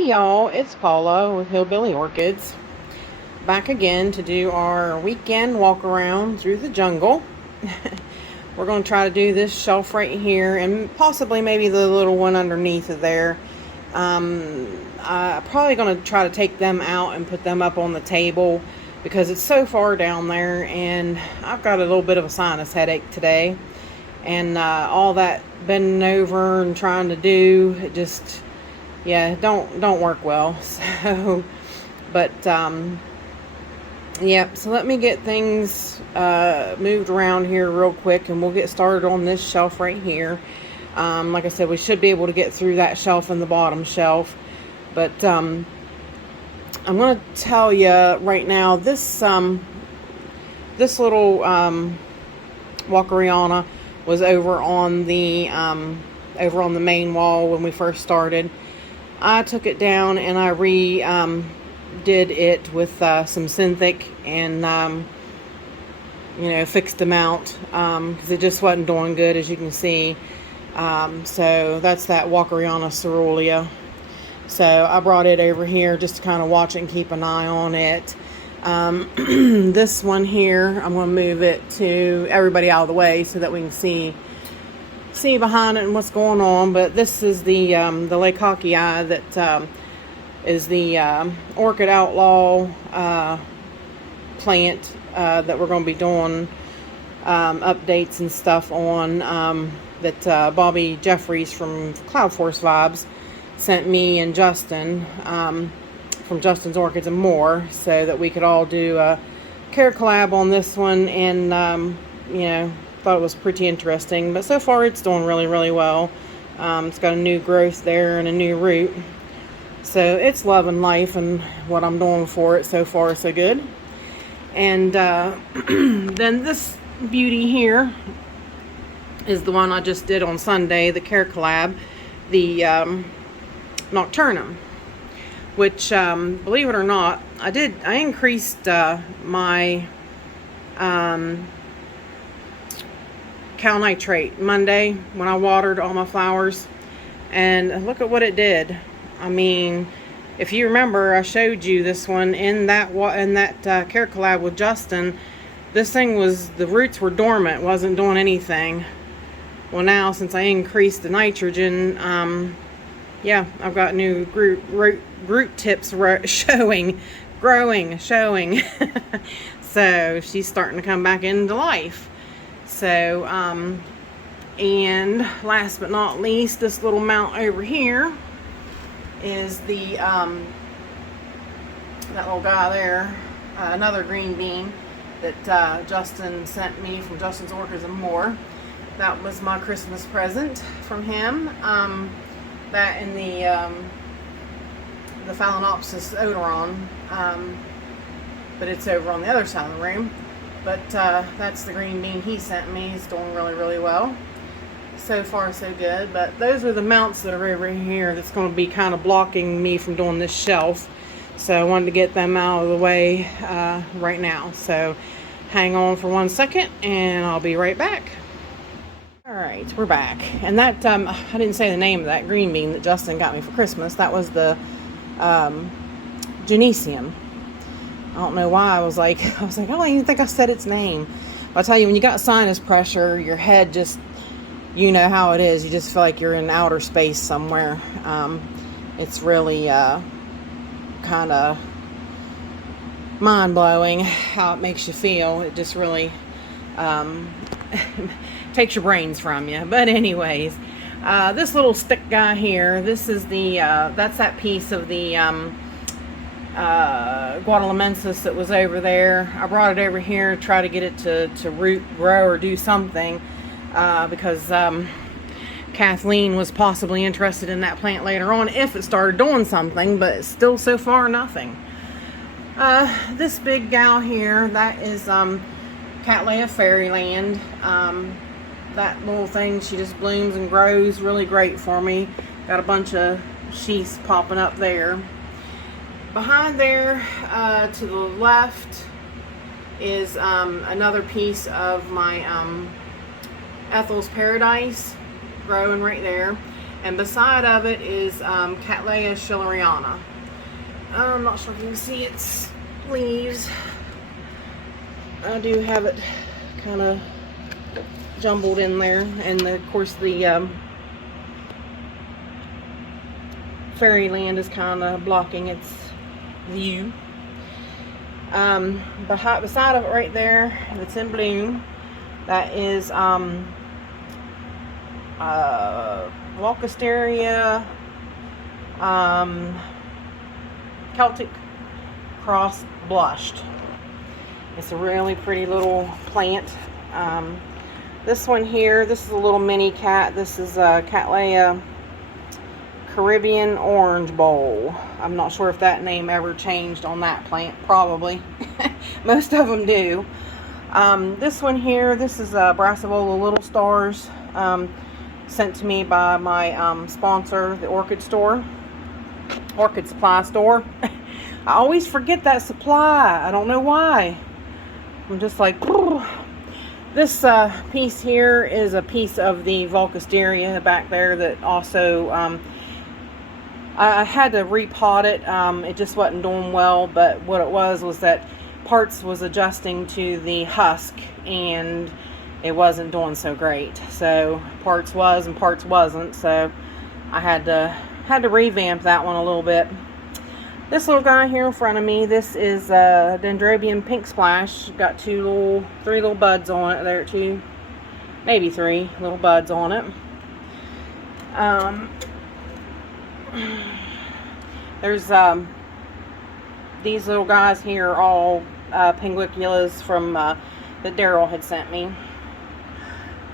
Hey y'all, it's Paula with Hillbilly Orchids. Back again to do our weekend walk around through the jungle. We're going to try to do this shelf right here and possibly maybe the little one underneath of there. I'm probably going to try to take them out and put them up on the table because it's so far down there and I've got a little bit of a sinus headache today. And all that bending over and trying to do, it just... yeah, don't work well. So, but yeah, so let me get things moved around here real quick and we'll get started on this shelf right here. Like I said, we should be able to get through that shelf and the bottom shelf, but I'm going to tell you right now, this little Walkeriana was over on the main wall when we first started. I took it down and I did it with some Synthic and fixed them out because it just wasn't doing good, as you can see. So that's that Walkeriana cerulean. So I brought it over here just to kind of watch it and keep an eye on it. This one here, I'm going to move it to everybody out of the way so that we can see behind it and what's going on. But this is the Lake Hockey Eye that is the Orchid Outlaw plant that we're going to be doing updates and stuff on, that Bobby Jeffries from Cloud Force Vibes sent me and Justin from Justin's Orchids and More, so that we could all do a care collab on this one. And thought it was pretty interesting, but so far it's doing really, really well. It's got a new growth there and a new root, so it's loving life and what I'm doing for it. So far so good. And then this beauty here is the one I just did on Sunday, the care collab, the Nocturnum, which believe it or not, I increased my cal nitrate Monday when I watered all my flowers, and look at what it did. I mean, if you remember, I showed you this one in that care collab with Justin. This thing the roots were dormant, wasn't doing anything. Well, now since I increased the nitrogen, yeah, I've got new root tips showing. So she's starting to come back into life. So, and last but not least, this little mount over here is the, that little guy there, another green bean that Justin sent me from Justin's Orchids and More. That was my Christmas present from him. That and the Phalaenopsis odoron, but it's over on the other side of the room. But that's the green bean he sent me. It's doing really, really well. So far, so good. But those are the mounts that are over here that's going to be kind of blocking me from doing this shelf. So I wanted to get them out of the way right now. So hang on for 1 second and I'll be right back. Alright, we're back. And that, I didn't say the name of that green bean that Justin got me for Christmas. That was the jonesianum. I don't know why I was like, I don't even think I said its name. But I'll tell you, when you got sinus pressure, your head just, you know how it is. You just feel like you're in outer space somewhere. It's really kind of mind-blowing how it makes you feel. It just really takes your brains from you. But anyways, this little stick guy here, this is the, that's that piece of the Guadalumensis that was over there. I brought it over here to try to get it to root, grow, or do something, because Kathleen was possibly interested in that plant later on if it started doing something, but still so far nothing. This big gal here, that is Cattleya Fairyland. That little thing, she just blooms and grows really great for me. Got a bunch of sheaths popping up there. Behind there, to the left, is another piece of my Ethel's Paradise growing right there. And beside of it is Cattleya schilleriana. I'm not sure if you can see its leaves. I do have it kind of jumbled in there, and of course the fairyland is kind of blocking its view. Beside of it right there, that's in bloom, that is Volcasteria Celtic Cross Blushed. It's a really pretty little plant. This one here, this is a little mini cat. This is a Cattleya Caribbean Orange Bowl. I'm not sure if that name ever changed on that plant. Probably. Most of them do. This one here, this is Brassivola Little Stars, sent to me by my sponsor, the Orchid store. Orchid supply store. I always forget that supply. I don't know why. I'm just like, "Phew." This piece here is a piece of the Volcasteria back there that also, I had to repot it. It just wasn't doing well, but what it was that parts was adjusting to the husk, and it wasn't doing so great. So parts was and parts wasn't, so I had to revamp that one a little bit. This little guy here in front of me, this is Dendrobium Pink Splash. Got three little buds on it there, maybe 3 little buds on it. There's these little guys here are all pinguiculas from that Daryl had sent me.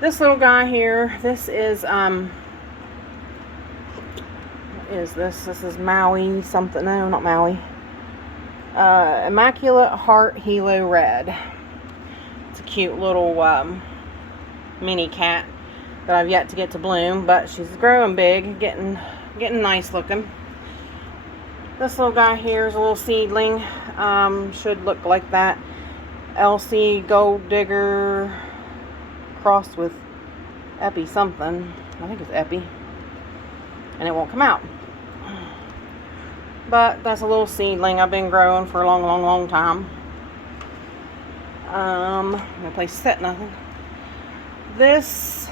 This little guy here, this is this is Maui something. No, not Maui. Immaculate Heart Hilo Red. It's a cute little mini cat that I've yet to get to bloom, but she's growing big, getting nice looking. This little guy here is a little seedling. Should look like that. LC Gold Digger crossed with Epi something. I think it's Epi. And it won't come out. But that's a little seedling I've been growing for a long time. I'm gonna place set nothing. This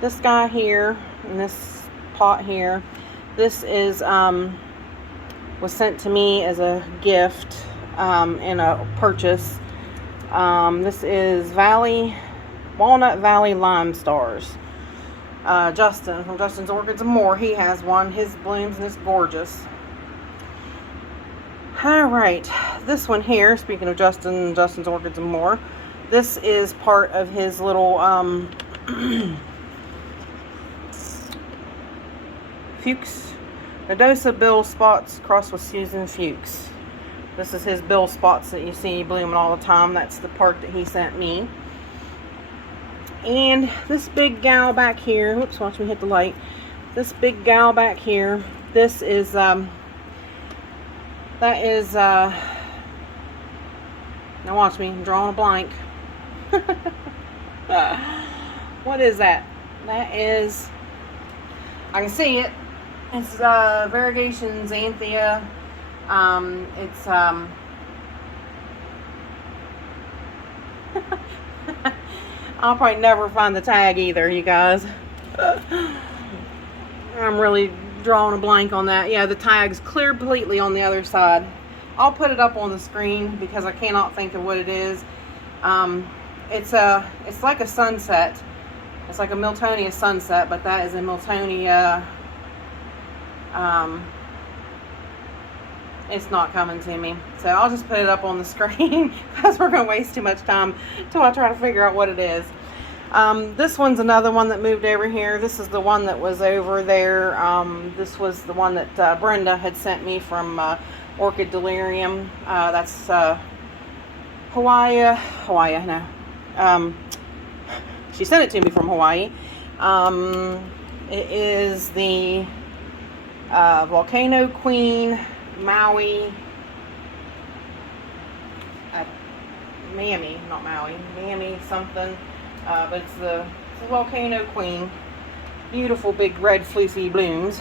this guy here in this pot here, this is was sent to me as a gift in a purchase. This is Walnut Valley Lime Stars. Justin from Justin's Orchids and More, he has one. His blooms and it's gorgeous. Alright, this one here, speaking of Justin's Orchids and More, this is part of his little Fuchs Nodosa Bill Spots crossed with Susan Fuchs. This is his bill spots that you see blooming all the time. That's the part that he sent me. And this big gal back here, whoops, watch me hit the light. This big gal back here, this is now watch me, I'm drawing a blank. What is that? That is, I can see it. It's Variegation Xanthia. It's I'll probably never find the tag either, you guys. I'm really drawing a blank on that. Yeah, the tag's clear completely on the other side. I'll put it up on the screen because I cannot think of what it is. It's like a sunset. It's like a Miltonia sunset, but that is a Miltonia. It's not coming to me, so I'll just put it up on the screen because we're going to waste too much time until I try to figure out what it is. This one's another one that moved over here. This is the one that was over there. This was the one that Brenda had sent me from Orchid Delirium. That's Hawaii. No. She sent it to me from Hawaii. It is the Volcano Queen Maui, Mammy, not Maui, Mammy something, but it's the Volcano Queen. beautiful big red floofy blooms.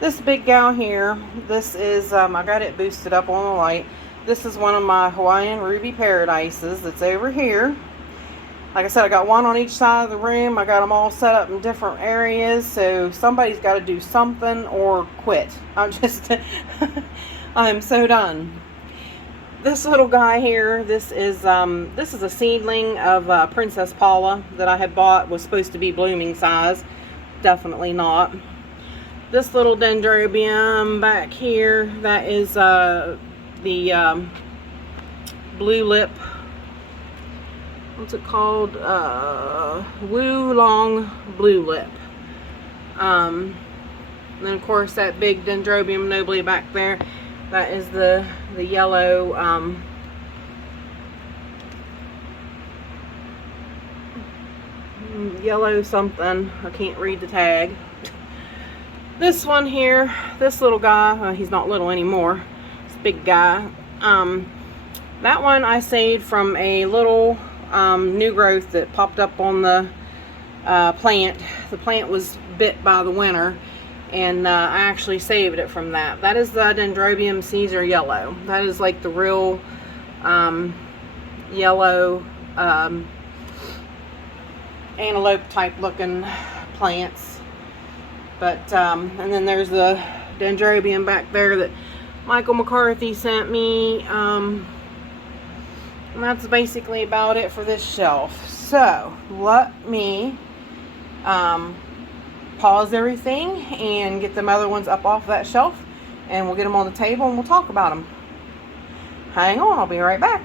This big gal here, this is, I got it boosted up on the light. This is one of my Hawaiian Ruby Paradises that's over here. Like I said, I got one on each side of the room. I got them all set up in different areas, so somebody's got to do something or quit. I'm so done. This little guy here, this is a seedling of Princess Paula that I had bought. Was supposed to be blooming size. Definitely not. This little dendrobium back here, that is the blue lip. What's it called? Woo Long Blue Lip. And then of course that big Dendrobium nobile back there, that is the yellow yellow something. I can't read the tag. This one here, this little guy, he's not little anymore. This big guy. That one I saved from a little new growth that popped up on the plant. The plant was bit by the winter, and I actually saved it from that. That is the Dendrobium Caesar yellow. That is like the real yellow antelope type looking plants. But and then there's the Dendrobium back there that Michael McCarthy sent me. And that's basically about it for this shelf. So let me pause everything and get them other ones up off that shelf, and we'll get them on the table and we'll talk about them. Hang on, I'll be right back.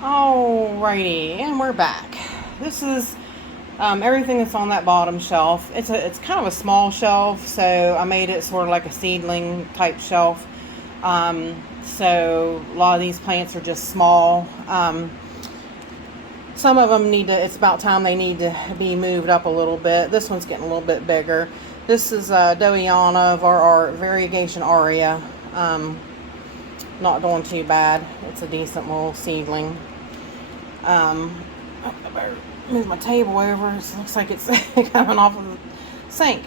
Alrighty, and we're back. This is everything that's on that bottom shelf. It's kind of a small shelf, so I made it sort of like a seedling type shelf. So a lot of these plants are just small. Some of them it's about time they need to be moved up a little bit. This one's getting a little bit bigger. This is Dowiana of our variegation Aria. Not doing too bad. It's a decent little seedling. I better move my table over. It looks like it's coming off of the sink.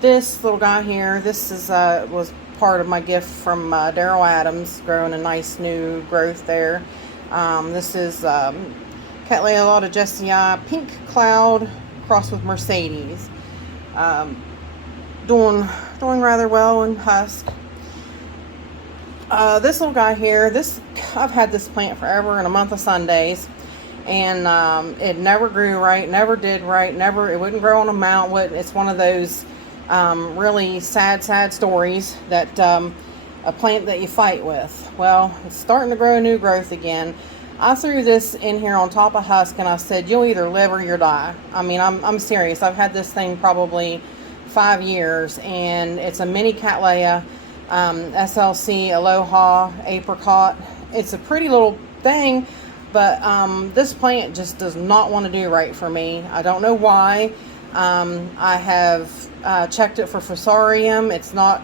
This little guy here, this is was part of my gift from Daryl Adams, growing a nice new growth there. This is Cattleya Jesii Pink Cloud crossed with Mercedes. Doing rather well in husk. This little guy here, I've had this plant forever, in a month of Sundays, and it never grew right, never did right, it wouldn't grow on a mount. It's one of those really sad stories that a plant that you fight with. Well, it's starting to grow a new growth again. I threw this in here on top of husk, and I said, you'll either live or you'll die. I mean, I'm serious. I've had this thing probably 5 years, and it's a mini Cattleya SLC Aloha Apricot. It's a pretty little thing, but this plant just does not want to do right for me. I don't know why. I have checked it for Fusarium. It's not,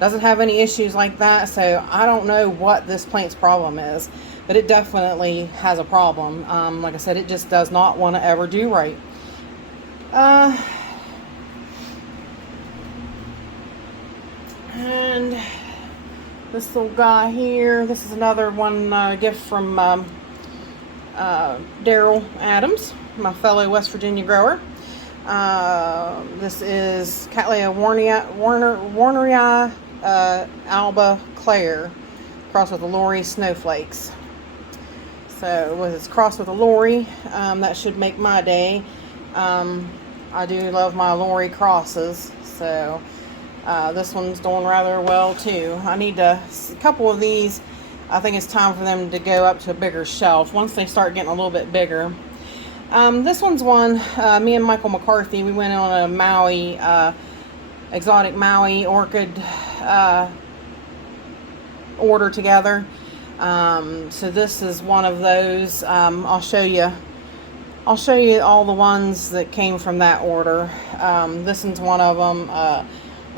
doesn't have any issues like that, so I don't know what this plant's problem is, but it definitely has a problem. Like I said, it just does not want to ever do right. And this little guy here, this is another one gift from Daryl Adams, my fellow West Virginia grower. This is Cattleya Warnerii Alba Claire, crossed with the Lori Snowflakes. So it's crossed with a Lori. That should make my day. I do love my Lori crosses, so this one's doing rather well too. I need a couple of these. I think it's time for them to go up to a bigger shelf once they start getting a little bit bigger. This one's one, me and Michael McCarthy, we went on a Maui, exotic Maui orchid order together. So this is one of those. I'll show you all the ones that came from that order. This one's one of them.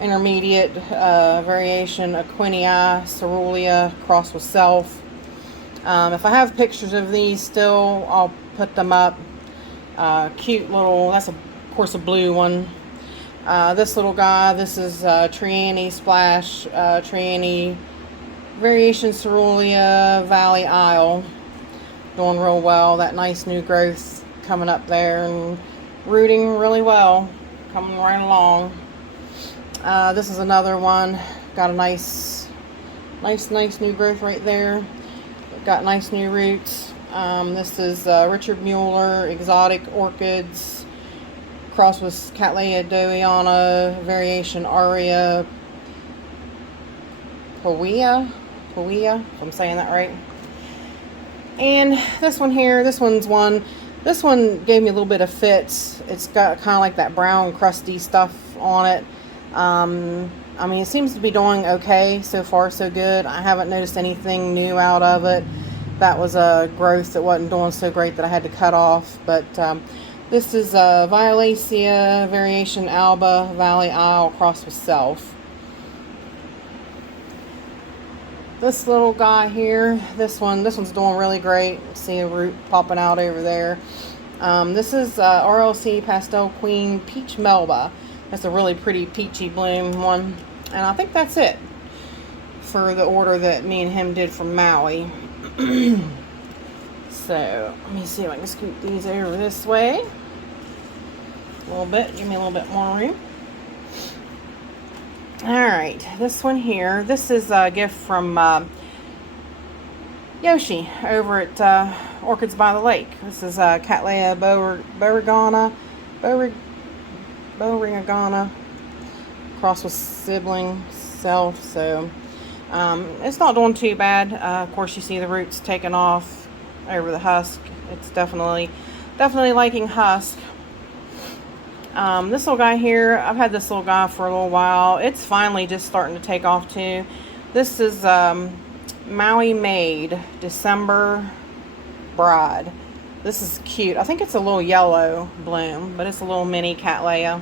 Intermediate variation Aquinnii Cerulean crossed with Self. If I have pictures of these still, I'll put them up. Cute little, that's of course a blue one. This little guy, this is Trianni Splash, Trianni Variation Cerulean Valley Isle. Doing real well. That nice new growth coming up there and rooting really well. Coming right along. This is another one. Got a nice new growth right there. Got nice new roots. This is Richard Mueller Exotic Orchids, crossed with Cattleya dowiana, variation Aria Powea, if I'm saying that right. And this one here, this one gave me a little bit of fits. It's got kind of like that brown crusty stuff on it. I mean, it seems to be doing okay. So far, so good. I haven't noticed anything new out of it. That was a growth that wasn't doing so great that I had to cut off. But this is Violacea Variation Alba Valley Isle crossed with Self. This little guy here, this one's doing really great. See a root popping out over there. This is RLC Pastel Queen Peach Melba. That's a really pretty peachy bloom one. And I think that's it for the order that me and him did from Maui. So, let me see if I can scoot these over this way. A little bit, give me a little bit more room. Alright, this one here, this is a gift from Yoshi over at Orchids by the Lake. This is Cattleya Beauregana, crossed with sibling Self. So it's not doing too bad. Of course, you see the roots taking off over the husk. It's definitely liking husk. This little guy here, I've had this little guy for a little while. It's finally just starting to take off too. This is Maui Made December Bride. This is cute. I think it's a little yellow bloom, but it's a little mini Cattleya.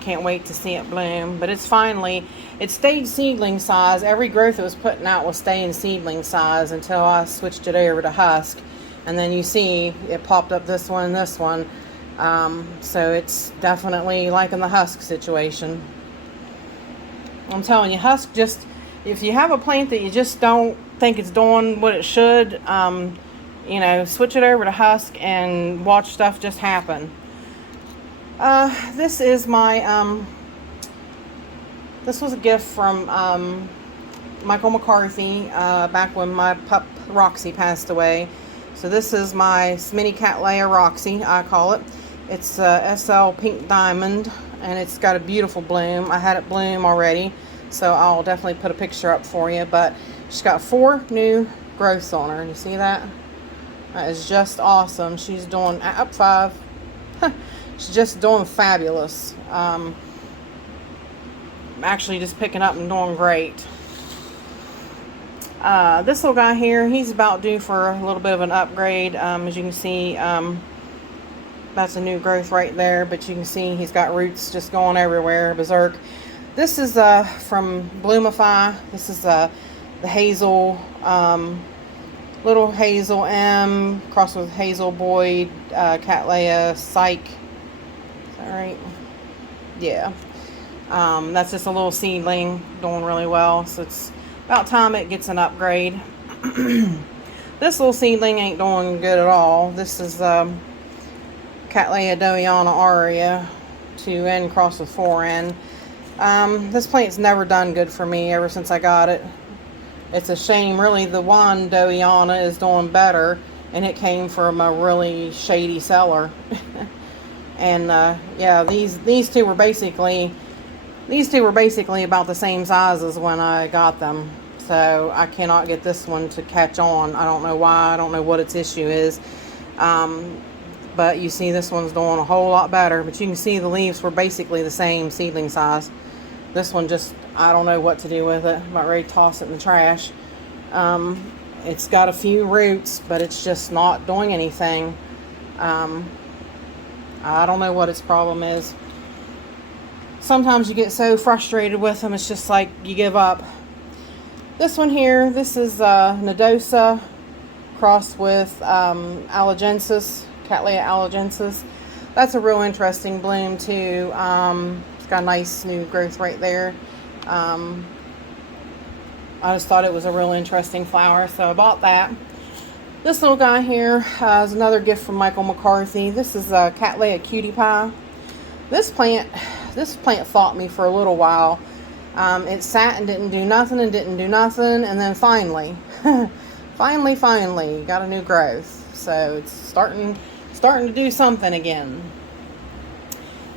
Can't wait to see it bloom. But it's it stayed seedling size. Every growth it was putting out was staying seedling size until I switched it over to husk. And then you see it popped up this one and this one. So it's definitely liking the husk situation. I'm telling you, husk just, if you have a plant that you just don't think it's doing what it should, you know, switch it over to husk and watch stuff just happen. This is my, this was a gift from Michael McCarthy back when my pup Roxy passed away. So this is my mini Cattleya Roxy, I call it. It's SL Pink Diamond, and it's got a beautiful bloom. I had it bloom already, so I'll definitely put a picture up for you. But she's got 4 new growths on her. You see that? That is just awesome. She's doing up 5. She's just doing fabulous. Actually just picking up and doing great. This little guy here, he's about due for a little bit of an upgrade. As you can see, that's a new growth right there, but you can see he's got roots just going everywhere, berserk. This is from Bloomify. This is the Hazel, little Hazel M crossed with Hazel Boyd, Cattleya Psych. Is that right? Yeah. That's just a little seedling doing really well, so it's about time it gets an upgrade. This little seedling ain't doing good at all. This is Cattleya dowiana Aria 2N crossed with 4N. This plant's never done good for me ever since I got it. It's a shame, really. The one dowiana is doing better, and it came from a really shady seller. And yeah, these two were basically about the same size as when I got them. So I cannot get this one to catch on. I don't know why. I don't know what its issue is. But you see this one's doing a whole lot better. But you can see the leaves were basically the same seedling size. This one just, I don't know what to do with it. I'm about ready to toss it in the trash. It's got a few roots, but it's just not doing anything. I don't know what its problem is. Sometimes you get so frustrated with them, it's just like you give up. This one here, this is Nodosa crossed with Allegensis Cattleya allogensis. That's a real interesting bloom too. It's got a nice new growth right there. I just thought it was a real interesting flower, so I bought that. This little guy here is another gift from Michael McCarthy. This is a Cattleya cutie pie. This plant fought me for a little while. It sat and didn't do nothing and didn't do nothing, and then finally got a new growth. So it's starting to do something again.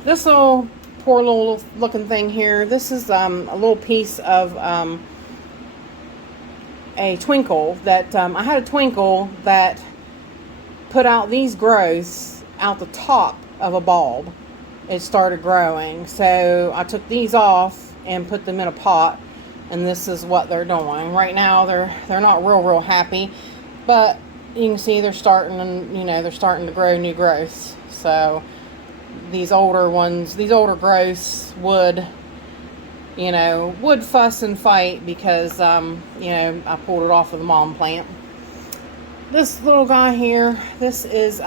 This little poor little looking thing here, this is a little piece of a twinkle that I had a twinkle that put out these growths out the top of a bulb. It started growing, so I took these off and put them in a pot, and this is what they're doing right now. They're not real happy, but you can see they're starting, and they're starting to grow new growths. So these older growths would fuss and fight because I pulled it off of the mom plant. This little guy here, this is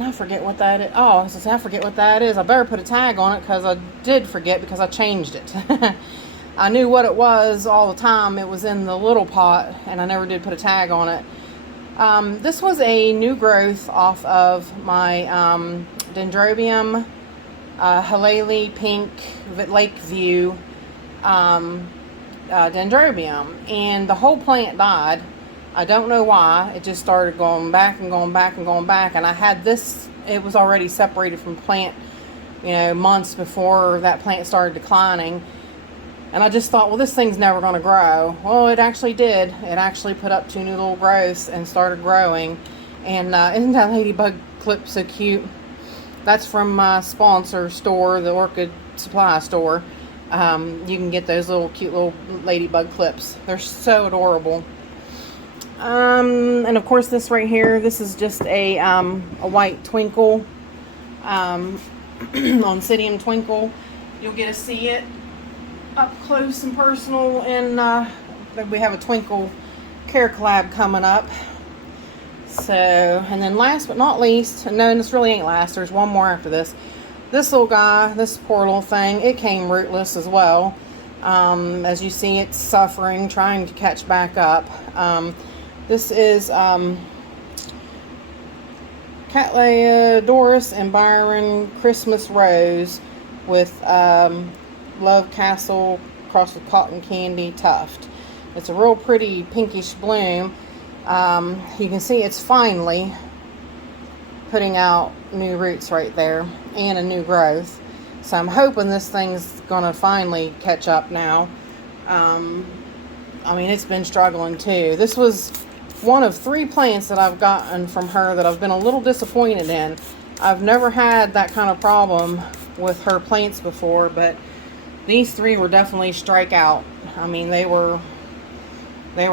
I forget what that is. Oh, I forget what that is. I better put a tag on it because I did forget because I changed it. I knew what it was all the time. It was in the little pot, and I never did put a tag on it. This was a new growth off of my Dendrobium Halele Pink Lakeview Dendrobium, and the whole plant died. I don't know why. It just started going back and going back and going back, and I had this, it was already separated from plant months before that plant started declining, and I just thought, well, this thing's never going to grow. Well, it actually did. It actually put up 2 new little growths and started growing. And isn't that ladybug clip so cute? That's from my sponsor store, the Orchid supply store. You can get those little cute little ladybug clips. They're so adorable. And of course this right here, this is just a white twinkle, Oncidium twinkle. You'll get to see it up close and personal, and we have a twinkle care collab coming up. So, and then last but not least, no, this really ain't last, there's one more after this. This little guy, this poor little thing, it came rootless as well. As you see, it's suffering, trying to catch back up. This is Cattleya Doris and Byron Christmas Rose with Love Castle crossed with Cotton Candy Tuft. It's a real pretty pinkish bloom. You can see it's finally putting out new roots right there and a new growth. So I'm hoping this thing's gonna finally catch up now. I mean, it's been struggling too. This was one of 3 plants that I've gotten from her that I've been a little disappointed in. I've never had that kind of problem with her plants before, but these 3 were definitely strikeout. I mean, they were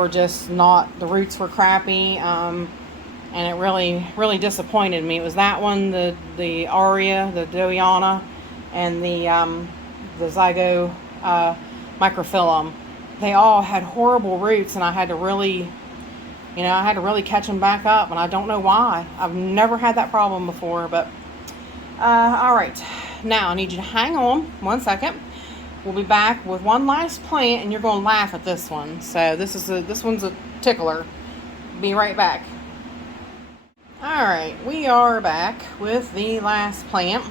just not, the roots were crappy, and it really disappointed me. It was that one, the Aria, the Doyana, and the Zygo microphyllum. They all had horrible roots, and I had to really catch them back up, and I don't know why. I've never had that problem before, but all right. Now I need you to hang on 1 second. We'll be back with one last plant, and you're going to laugh at this one. So this one's a tickler. Be right back. All right, we are back with the last plant.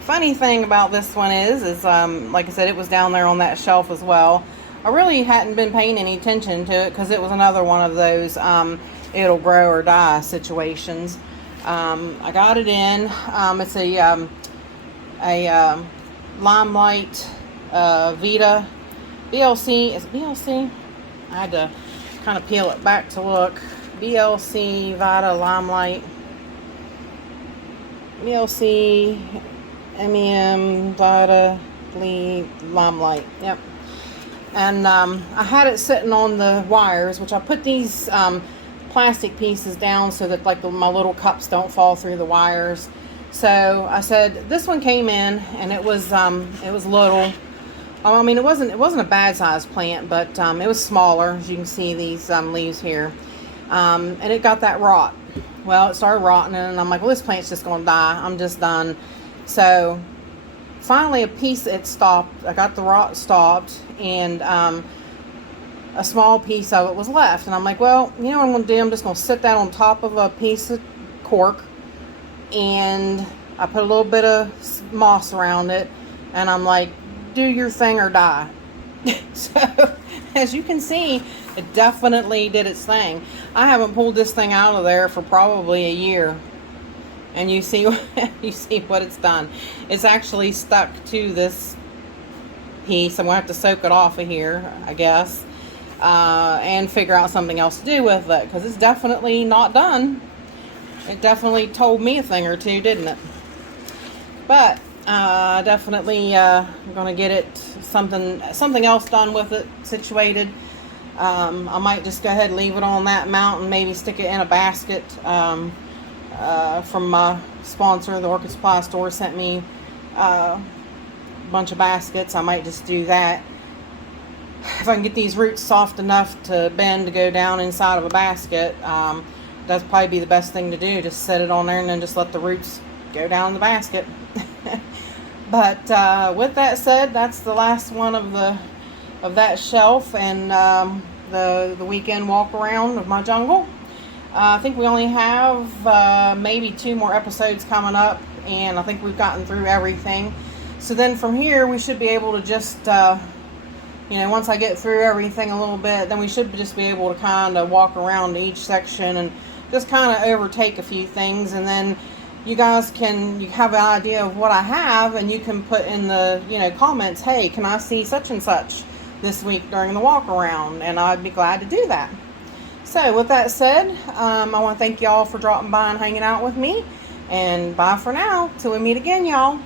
Funny thing about this one is like I said, it was down there on that shelf as well. I really hadn't been paying any attention to it because it was another one of those it'll grow or die situations. I got it in. It's a Limelight Vita BLC. Is it BLC? I had to kind of peel it back to look. BLC Vita Limelight. BLC MEM Vita Limelight. Yep. And I had it sitting on the wires, which I put these plastic pieces down so that my little cups don't fall through the wires. So I said, this one came in, and it was little. I mean, it wasn't a bad sized plant, but it was smaller, as you can see these leaves here, and it got that rot. Well, it started rotting, and I'm like, well, this plant's just gonna die. I'm just done. So finally, a piece it stopped. I got the rot stopped, and a small piece of it was left. And I'm like, well, you know what I'm gonna do? I'm just gonna sit that on top of a piece of cork, and I put a little bit of moss around it, and I'm like, do your thing or die. So as you can see, it definitely did its thing. I haven't pulled this thing out of there for probably a year, and you see you see what it's done. It's actually stuck to this piece. I'm gonna have to soak it off of here, I guess, and figure out something else to do with it, because it's definitely not done. It definitely told me a thing or two, didn't it? But definitely gonna get it something else done with it, situated. I might just go ahead and leave it on that mount and maybe stick it in a basket. From my sponsor, the Orchid Supply Store, sent me a bunch of baskets. I might just do that. If I can get these roots soft enough to bend to go down inside of a basket, that's probably be the best thing to do. Just set it on there and then just let the roots go down in the basket. But with that said, that's the last one of that shelf, and the weekend walk around of my jungle. I think we only have maybe 2 more episodes coming up, and I think we've gotten through everything. So then from here, we should be able to just, once I get through everything a little bit, then we should just be able to kind of walk around each section and just kind of overtake a few things, and then you guys you have an idea of what I have, and you can put in the, comments, hey, can I see such and such this week during the walk around? And I'd be glad to do that. So with that said, I want to thank y'all for dropping by and hanging out with me, and bye for now till we meet again, y'all.